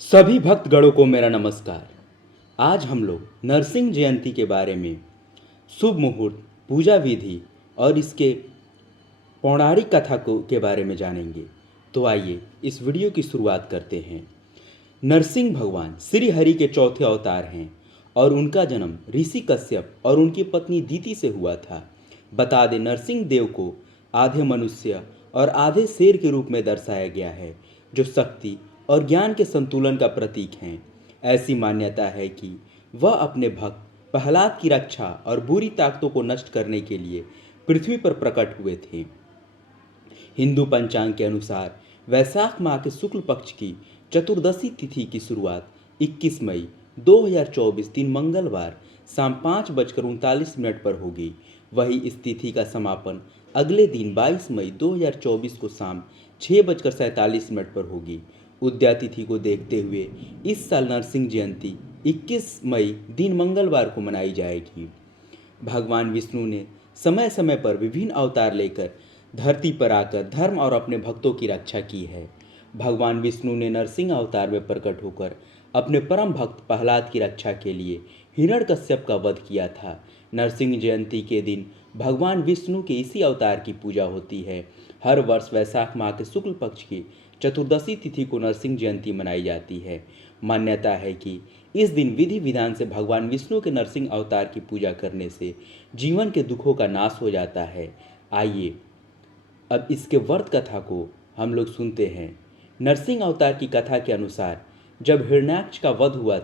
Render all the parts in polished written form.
सभी भक्तगणों को मेरा नमस्कार। आज हम लोग नरसिंह जयंती के बारे में शुभ मुहूर्त, पूजा विधि और इसके पौराणिक कथा को के बारे में जानेंगे। तो आइए इस वीडियो की शुरुआत करते हैं। नरसिंह भगवान श्री हरि के चौथे अवतार हैं और उनका जन्म ऋषि कश्यप और उनकी पत्नी दीति से हुआ था। बता दें, नरसिंह देव को आधे मनुष्य और आधे शेर के रूप में दर्शाया गया है, जो शक्ति और ज्ञान के संतुलन का प्रतीक हैं। ऐसी मान्यता है कि वह अपने भक्त प्रहलाद की रक्षा और बुरी ताकतों को नष्ट करने के लिए पृथ्वी पर प्रकट हुए थे। हिंदू पंचांग के अनुसार वैशाख माह के शुक्ल पक्ष की चतुर्दशी तिथि की शुरुआत 21 मई 2024 दिन मंगलवार शाम 5:39 पर होगी। वहीं इस तिथि का समापन अगले दिन 22 मई 2024 को शाम 6:47 पर होगी। उदया तिथि को देखते हुए इस साल नरसिंह जयंती 21 मई दिन मंगलवार को मनाई जाएगी। भगवान विष्णु ने समय समय पर विभिन्न अवतार लेकर धरती पर आकर धर्म और अपने भक्तों की रक्षा की है। भगवान विष्णु ने नरसिंह अवतार में प्रकट होकर अपने परम भक्त प्रहलाद की रक्षा के लिए हिरण्यकश्यप का वध किया था। नरसिंह जयंती के दिन भगवान विष्णु के इसी अवतार की पूजा होती है। हर वर्ष वैशाख माह के शुक्ल पक्ष की चतुर्दशी तिथि को नरसिंह जयंती मनाई जाती है। मान्यता है कि इस दिन विधि विधान से भगवान विष्णु के नरसिंह अवतार की पूजा करने से जीवन के दुखों का नाश हो जाता है। आइए अब इसके व्रत कथा को हम लोग सुनते हैं। नरसिंह अवतार की कथा के अनुसार जब हिरण्याक्ष का वध हुआ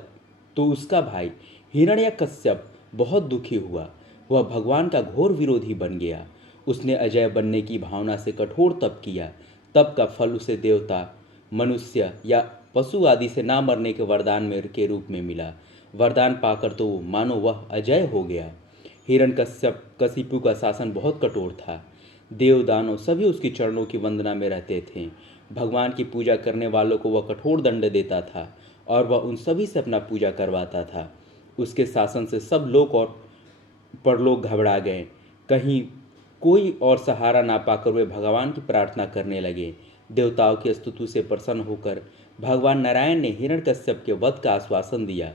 तो उसका भाई हिरण्यकश्यप बहुत दुखी हुआ। वह भगवान का घोर विरोधी बन गया। उसने अजय बनने की भावना से कठोर तप किया। तप का फल उसे देवता, मनुष्य या पशु आदि से ना मरने के वरदान में के रूप में मिला। वरदान पाकर तो मानो वह अजय हो गया। हिरण्यकश्यप कशिपु का शासन बहुत कठोर था। देव दानव सभी उसके चरणों की वंदना में रहते थे। भगवान की पूजा करने वालों को वह कठोर दंड देता था और वह उन सभी से अपना पूजा करवाता था। उसके शासन से सब लोग और परलोक घबरा गए। कहीं कोई और सहारा ना पाकर वे भगवान की प्रार्थना करने लगे। देवताओं की स्तुति से प्रसन्न होकर भगवान नारायण ने हिरण्यकश्यप के वध का आश्वासन दिया।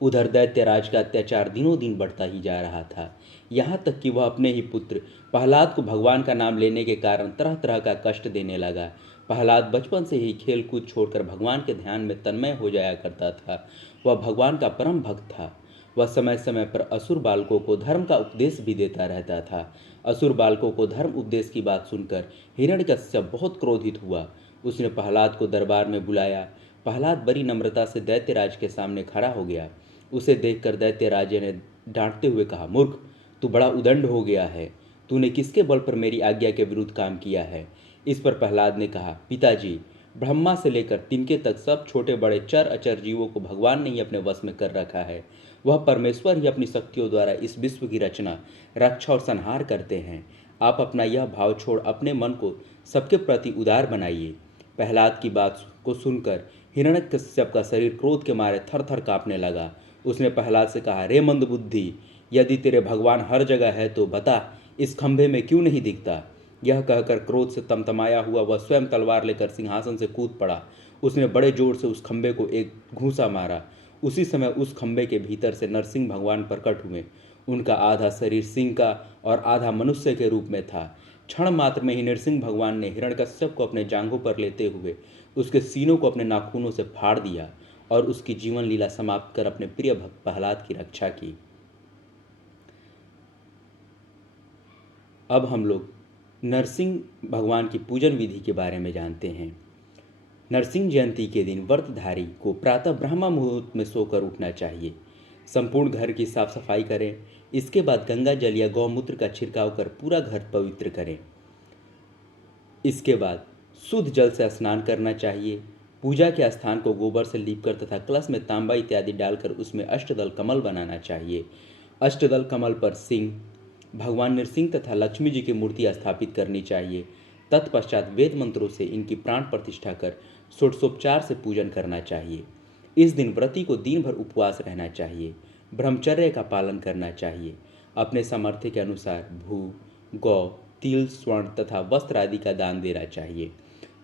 उधर दैत्यराज का अत्याचार दिनों दिन बढ़ता ही जा रहा था। यहाँ तक कि वह अपने ही पुत्र प्रहलाद को भगवान का नाम लेने के कारण तरह तरह का कष्ट देने लगा। प्रहलाद बचपन से ही खेल कूद छोड़कर भगवान के ध्यान में तन्मय हो जाया करता था। वह भगवान का परम भक्त था। वह समय समय पर असुर बालकों को धर्म का उपदेश भी देता रहता था। असुर बालकों को धर्म उपदेश की बात सुनकर हिरण्यकश्यप बहुत क्रोधित हुआ। उसने प्रहलाद को दरबार में बुलाया। प्रहलाद बड़ी नम्रता से दैत्यराज के सामने खड़ा हो गया। उसे देखकर दैत्यराज ने डांटते हुए कहा, मूर्ख, तू बड़ा उदंड हो गया है। तूने किसके बल पर मेरी आज्ञा के विरुद्ध काम किया है? इस पर प्रहलाद ने कहा, पिताजी, ब्रह्मा से लेकर तिनके तक सब छोटे बड़े चर अचर जीवों को भगवान ने ही अपने वश में कर रखा है। वह परमेश्वर ही अपनी शक्तियों द्वारा इस विश्व की रचना, रक्षा और संहार करते हैं। आप अपना यह भाव छोड़ अपने मन को सबके प्रति उदार बनाइए। प्रहलाद की बात को सुनकर हिरण्यकश्यप का शरीर क्रोध के मारे थर थर काँपने लगा। उसने प्रहलाद से कहा, रे मंदबुद्धि, यदि तेरे भगवान हर जगह है तो बता, इस खंभे में क्यों नहीं दिखता? यह कहकर क्रोध से तमतमाया हुआ वह स्वयं तलवार लेकर सिंहासन से कूद पड़ा। उसने बड़े जोर से उस खंभे को एक घूंसा मारा। उसी समय उस खंभे के भीतर से नरसिंह भगवान प्रकट हुए। उनका आधा शरीर सिंह का और आधा मनुष्य के रूप में था। क्षण मात्र में ही नरसिंह भगवान ने हिरण्यकश्यप को अपने जांघों पर लेते हुए उसके सीनों को अपने नाखूनों से फाड़ दिया और उसकी जीवन लीला समाप्त कर अपने प्रिय भक्त प्रहलाद की रक्षा की। अब हम लोग नरसिंह भगवान की पूजन विधि के बारे में जानते हैं। नरसिंह जयंती के दिन व्रतधारी को प्रातः ब्रह्म मुहूर्त में सोकर उठना चाहिए। संपूर्ण घर की साफ सफाई करें। इसके बाद गंगा जल या गौमूत्र का छिड़काव कर पूरा घर पवित्र करें। इसके बाद शुद्ध जल से स्नान करना चाहिए। पूजा के स्थान को गोबर से लीपकर तथा कलश में तांबा इत्यादि डालकर उसमें अष्टदल कमल बनाना चाहिए। अष्टदल कमल पर सिंह, भगवान नरसिंह तथा लक्ष्मी जी की मूर्ति स्थापित करनी चाहिए। तत्पश्चात वेद मंत्रों से इनकी प्राण प्रतिष्ठा कर षोडशोपचार से पूजन करना चाहिए। इस दिन व्रती को दिन भर उपवास रहना चाहिए। ब्रह्मचर्य का पालन करना चाहिए। अपने सामर्थ्य के अनुसार भू, गौ, तिल, स्वर्ण तथा वस्त्र आदि का दान देना चाहिए।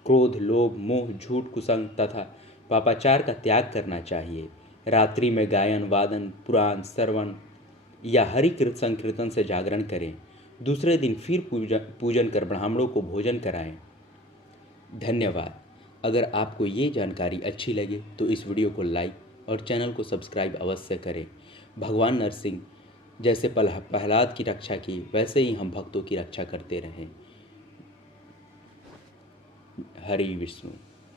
क्रोध, लोभ, मोह, झूठ, कुसंग तथा पापाचार का त्याग करना चाहिए। रात्रि में गायन वादन पुराण श्रवण या हरि संकीर्तन से जागरण करें। दूसरे दिन फिर पूजन कर ब्राह्मणों को भोजन कराएं। धन्यवाद। अगर आपको ये जानकारी अच्छी लगे तो इस वीडियो को लाइक और चैनल को सब्सक्राइब अवश्य करें। भगवान नरसिंह जैसे प्रहलाद की रक्षा की, वैसे ही हम भक्तों की रक्षा करते रहें। हरि विष्णु।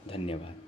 धन्यवाद।